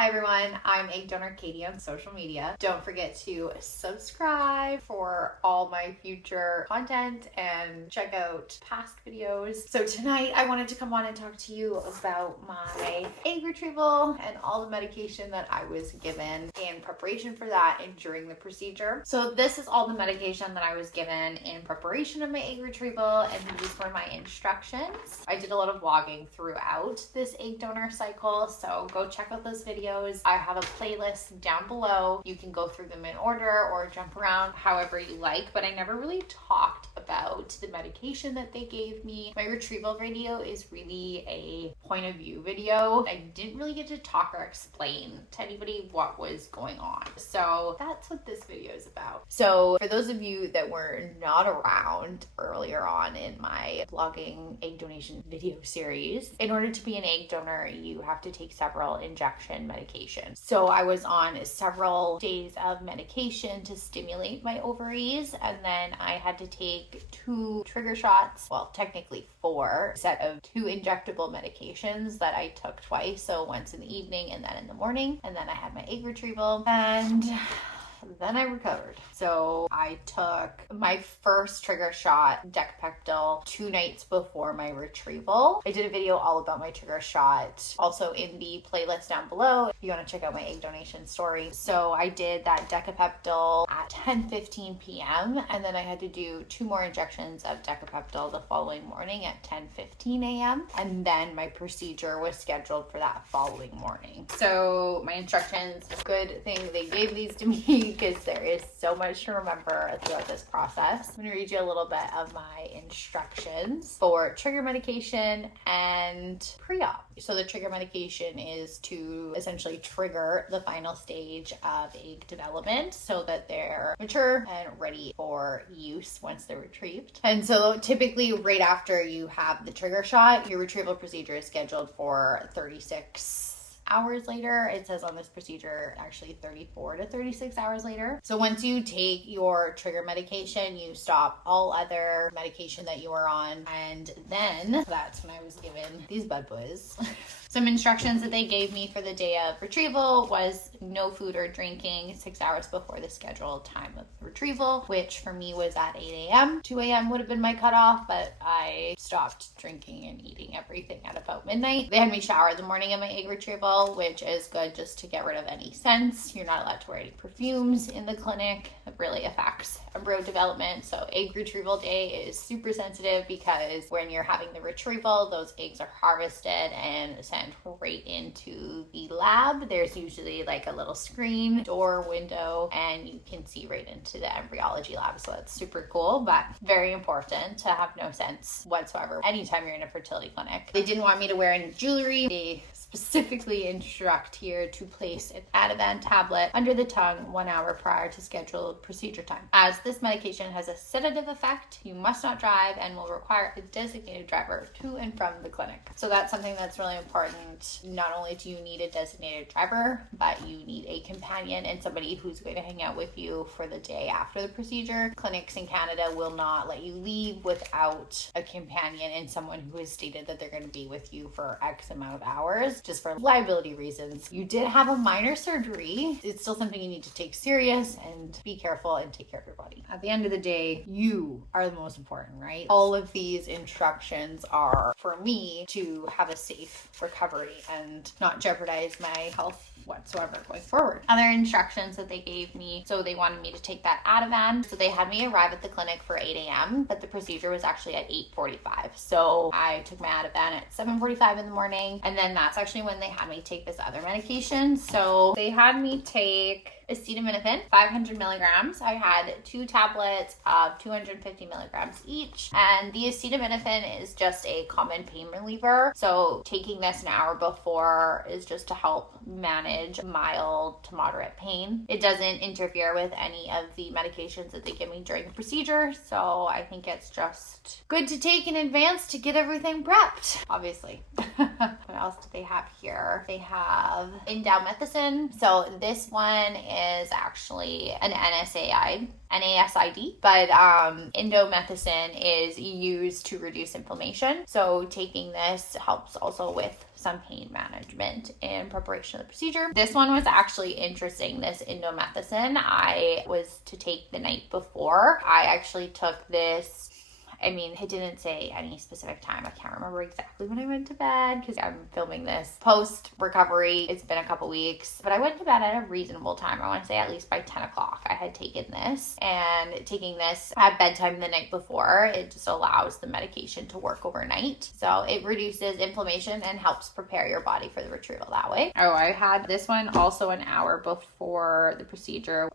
Hi everyone, I'm egg donor Katie on social media. Don't forget to subscribe for all my future content and check out past videos. So tonight I wanted to come on and talk to you about my egg retrieval and all the medication that I was given in preparation for that and during the procedure. So this is all the medication that I was given in preparation of my egg retrieval, and these were my instructions. I did a lot of vlogging throughout this egg donor cycle, so go check out those videos. I have a playlist down below. You can go through them in order or jump around however you like, but I never really talked about the medication that they gave me. My retrieval video is really a point of view video. I didn't really get to talk or explain to anybody what was going on. So that's what this video is about. So for those of you that were not around earlier on in my blogging egg donation video series, in order to be an egg donor, you have to take several injection medications. So I was on several days of medication to stimulate my ovaries, and then I had to take 2 trigger shots, well, technically 4, set of 2 injectable medications that I took twice, so once in the evening and then in the morning, and then I had my egg retrieval, and then I recovered. So I took my first trigger shot, Decapeptyl, 2 nights before my retrieval. I did a video all about my trigger shot, also in the playlist down below if you want to check out my egg donation story. So I did that Decapeptyl at 10:15 p.m. and then I had to do 2 more injections of Decapeptyl the following morning at 10:15 a.m. and then my procedure was scheduled for that following morning. So my instructions, good thing they gave these to me because there is so much to remember throughout this process. I'm going to read you a little bit of my instructions for trigger medication and pre-op. So the trigger medication is to essentially trigger the final stage of egg development so that they're mature and ready for use once they're retrieved. And so typically right after you have the trigger shot, your retrieval procedure is scheduled for 36 hours later. It says on this procedure actually 34 to 36 hours later. So once you take your trigger medication, you stop all other medication that you are on, and then that's when I was given these bad boys. Some instructions that they gave me for the day of retrieval was no food or drinking 6 hours before the scheduled time of retrieval, which for me was at 8 a.m. 2 a.m. would have been my cutoff, but I stopped drinking and eating everything at about midnight. They had me shower the morning of my egg retrieval, which is good just to get rid of any scents. You're not allowed to wear any perfumes in the clinic. It really affects embryo development. So egg retrieval day is super sensitive because when you're having the retrieval, those eggs are harvested and sent right into the lab. There's usually like a little screen, door, window, and you can see right into the embryology lab. So that's super cool, but very important to have no sense whatsoever anytime you're in a fertility clinic. They didn't want me to wear any jewelry. They specifically instruct here to place an Ativan tablet under the tongue 1 hour prior to scheduled procedure time. As this medication has a sedative effect, you must not drive and will require a designated driver to and from the clinic. So that's something that's really important. Not only do you need a designated driver, but you need a companion and somebody who's going to hang out with you for the day after the procedure. Clinics in Canada will not let you leave without a companion and someone who has stated that they're going to be with you for X amount of hours, just for liability reasons. You did have a minor surgery. It's still something you need to take serious and be careful and take care of your body. At the end of the day, you are the most important, right? All of these instructions are for me to have a safe recovery and not jeopardize my health whatsoever going forward. Other instructions that they gave me, so they wanted me to take that Ativan. So they had me arrive at the clinic for 8 a.m., but the procedure was actually at 8:45. So I took my Ativan at 7:45 in the morning, and then that's actually when they had me take this other medication. So they had me take acetaminophen, 500 milligrams. I had 2 tablets of 250 milligrams each. And the acetaminophen is just a common pain reliever. So taking this an hour before is just to help manage mild to moderate pain. It doesn't interfere with any of the medications that they give me during the procedure. So I think it's just good to take in advance to get everything prepped, obviously. What else do they have here? They have indomethacin. So this one is actually an NSAID, but indomethacin is used to reduce inflammation. So taking this helps also with some pain management in preparation of the procedure. This one was actually interesting. This indomethacin I was to take the night before. I actually took this. I mean, it didn't say any specific time. I can't remember exactly when I went to bed because I'm filming this post-recovery. It's been a couple weeks, but I went to bed at a reasonable time. I want to say at least by 10 o'clock I had taken this, and taking this at bedtime the night before, it just allows the medication to work overnight. So it reduces inflammation and helps prepare your body for the retrieval that way. Oh, I had this one also an hour before the procedure.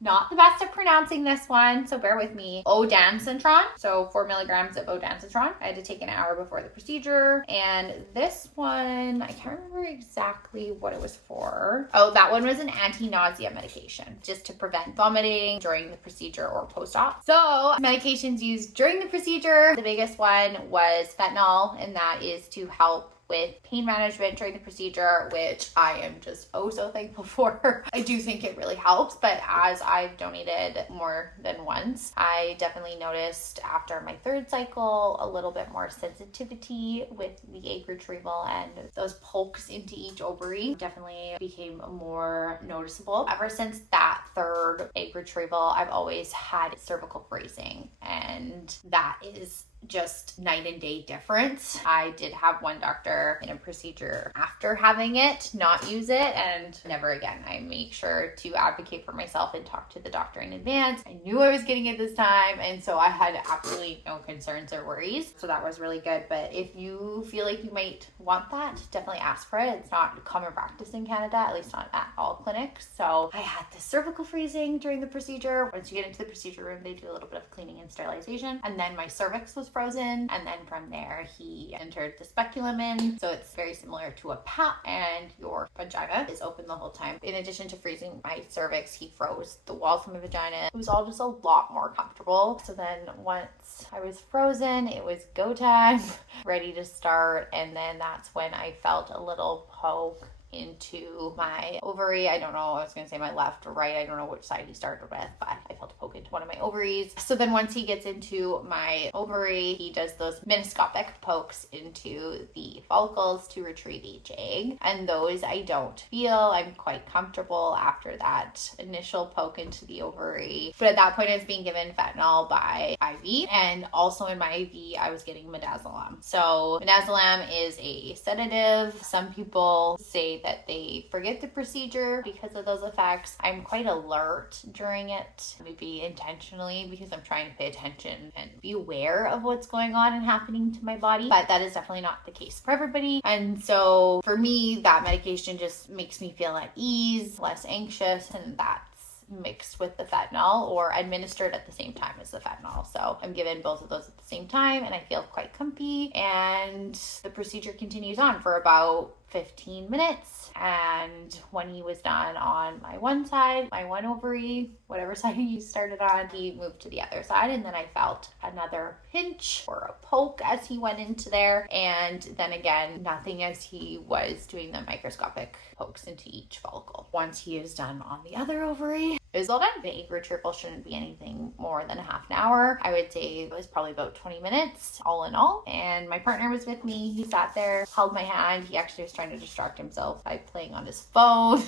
Not the best at pronouncing this one, so bear with me. Ondansetron, so 4 milligrams of ondansetron. I had to take an hour before the procedure. And this one, I can't remember exactly what it was for. Oh, that one was an anti-nausea medication, just to prevent vomiting during the procedure or post-op. So medications used during the procedure, the biggest one was fentanyl, and that is to help with pain management during the procedure, which I am just so thankful for. I do think it really helps, but as I've donated more than once, I definitely noticed after my third cycle a little bit more sensitivity with the egg retrieval, and those pokes into each ovary definitely became more noticeable. Ever since that third egg retrieval, I've always had cervical freezing, and that is just night and day difference. I did have one doctor in a procedure after having it not use it, and never again. I make sure to advocate for myself and talk to the doctor in advance. I knew I was getting it this time, and so I had absolutely no concerns or worries. So that was really good. But if you feel like you might want that, definitely ask for it. It's not common practice in Canada, at least not at all clinics. So I had the cervical freezing during the procedure. Once you get into the procedure room, they do a little bit of cleaning and sterilization, and then my cervix was frozen, and then from there he entered the speculum in. So it's very similar to a PAP, and your vagina is open the whole time. In addition to freezing my cervix, he froze the walls of my vagina. It was all just a lot more comfortable. So then once I was frozen, it was go time, ready to start, and then that's when I felt a little poke into my ovary. I don't know, I was going to say my left or right. I don't know which side he started with, but I felt a poke into one of my ovaries. So then once he gets into my ovary, he does those miniscopic pokes into the follicles to retrieve each egg. And those I don't feel. I'm quite comfortable after that initial poke into the ovary. But at that point, I was being given fentanyl by IV. And also in my IV, I was getting midazolam. So midazolam is a sedative. Some people say that they forget the procedure because of those effects. I'm quite alert during it, maybe intentionally, because I'm trying to pay attention and be aware of what's going on and happening to my body. But that is definitely not the case for everybody. And so for me, that medication just makes me feel at ease, less anxious, and that's mixed with the fentanyl or administered at the same time as the fentanyl. So I'm given both of those at the same time, and I feel quite comfy. And the procedure continues on for about 15 minutes. And when he was done on my one side, my one ovary, whatever side he started on, he moved to the other side. And then I felt another pinch or a poke as he went into there. And then again, nothing as he was doing the microscopic pokes into each follicle. Once he is done on the other ovary, it was all done. The egg retrieval shouldn't be anything more than a half an hour. I would say it was probably about 20 minutes all in all. And my partner was with me. He sat there, held my hand. He actually was trying to distract himself by playing on his phone.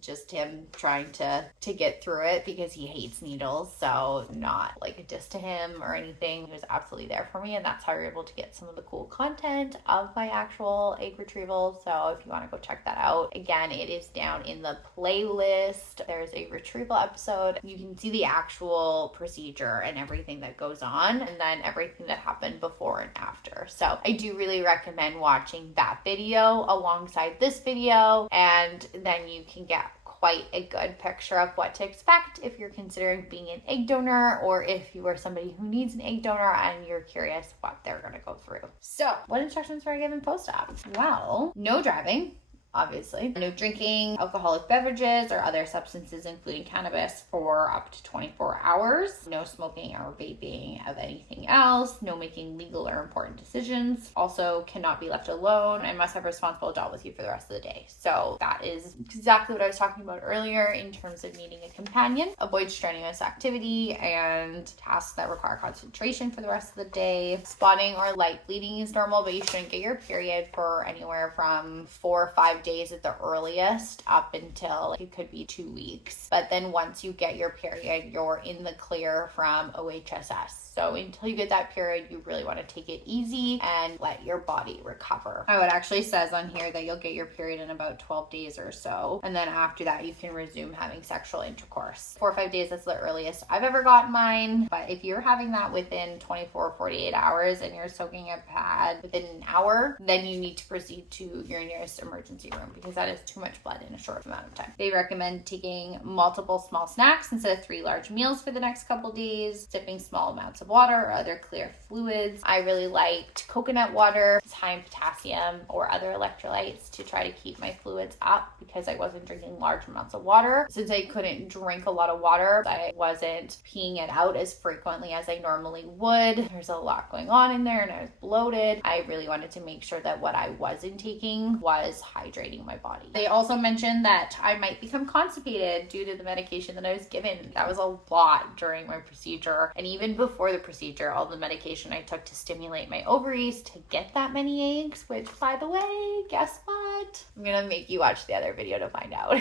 Just him trying to get through it because he hates needles. So not like a diss to him or anything. He was absolutely there for me. And that's how we were able to get some of the cool content of my actual egg retrieval. So if you want to go check that out, again, it is down in the playlist. There's a retrieval episode. You can see the actual procedure and everything that goes on, and then everything that happened before and after. So I do really recommend watching that video alongside this video, and then you can get quite a good picture of what to expect if you're considering being an egg donor, or if you are somebody who needs an egg donor and you're curious what they're going to go through. So what instructions were I given post-op? Well, no driving. obviously. No drinking alcoholic beverages or other substances, including cannabis, for up to 24 hours. No smoking or vaping of anything else. No making legal or important decisions. Also cannot be left alone and must have a responsible adult with you for the rest of the day. So that is exactly what I was talking about earlier in terms of needing a companion. Avoid strenuous activity and tasks that require concentration for the rest of the day. Spotting or light bleeding is normal, but you shouldn't get your period for anywhere from 4 or 5 days at the earliest up until it could be 2 weeks. But then once you get your period, you're in the clear from OHSS. So until you get that period, you really want to take it easy and let your body recover. Oh, it actually says on here that you'll get your period in about 12 days or so. And then after that, you can resume having sexual intercourse. 4 or 5 days, that's the earliest I've ever gotten mine. But if you're having that within 24 or 48 hours and you're soaking a pad within an hour, then you need to proceed to your nearest emergency room because that is too much blood in a short amount of time. They recommend taking multiple small snacks instead of 3 large meals for the next couple days, sipping small amounts of water or other clear fluids. I really liked coconut water. It's high in potassium or other electrolytes to try to keep my fluids up because I wasn't drinking large amounts of water. Since I couldn't drink a lot of water, I wasn't peeing it out as frequently as I normally would. There's a lot going on in there and I was bloated. I really wanted to make sure that what I was intaking was hydrating my body. They also mentioned that I might become constipated due to the medication that I was given. That was a lot during my procedure, and even before the procedure, all the medication I took to stimulate my ovaries to get that many eggs, which, by the way, guess what? I'm gonna make you watch the other video to find out.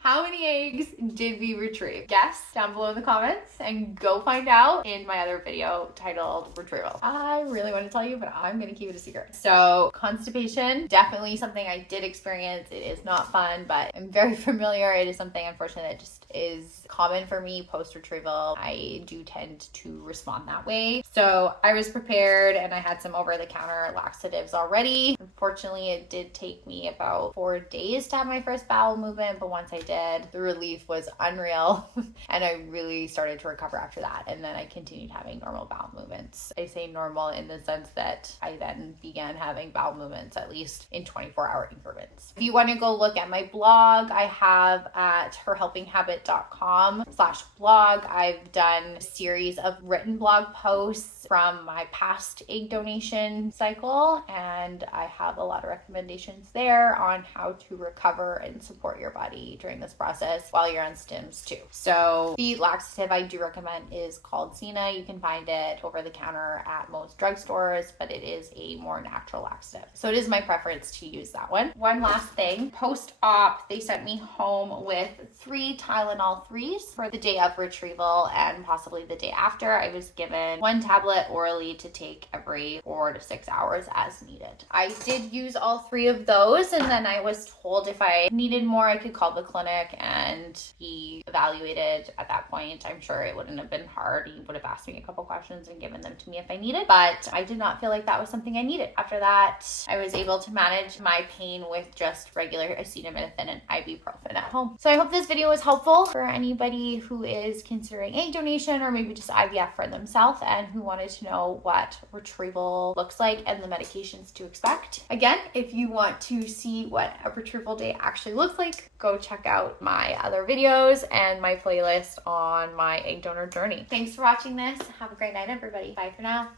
How many eggs did we retrieve? Guess down below in the comments and go find out in my other video titled Retrieval. I really want to tell you, but I'm going to keep it a secret. So constipation, definitely something I did experience. It is not fun, but I'm very familiar. It is something, unfortunately, that just is common for me post-retrieval. I do tend to respond that way. So I was prepared and I had some over-the-counter laxatives already. Unfortunately, it did take me about 4 days to have my first bowel movement, but once I did, the relief was unreal and I really started to recover after that. And then I continued having normal bowel movements. I say normal in the sense that I then began having bowel movements at least in 24-hour increments. If you want to go look at my blog, I have at herhelpinghabit.com/blog. I've done a series of written blog posts from my past egg donation cycle, and I have a lot of recommendations there on how to recover and support your body during this process while you're on stims too. So the laxative I do recommend is called Cena. You can find it over the counter at most drugstores, but it is a more natural laxative. So it is my preference to use that one. One last thing, post-op, they sent me home with 3 Tylenol 3s for the day of retrieval and possibly the day after. I was given 1 tablet orally to take every 4 to 6 hours as needed. I did use all 3 of those, and then I was told if I needed more, I could call the clinic and he evaluated at that point. I'm sure it wouldn't have been hard. He would have asked me a couple questions and given them to me if I needed, but I did not feel like that was something I needed. After that, I was able to manage my pain with just regular acetaminophen and ibuprofen at home. So I hope this video was helpful for anybody who is considering egg donation or maybe just IVF for themselves and who wanted to know what retrieval looks like and the medications to expect. Again, if you want to see what a retrieval day actually looks like, go check out my other videos and my playlist on my egg donor journey. Thanks for watching this. Have a great night, everybody. Bye for now.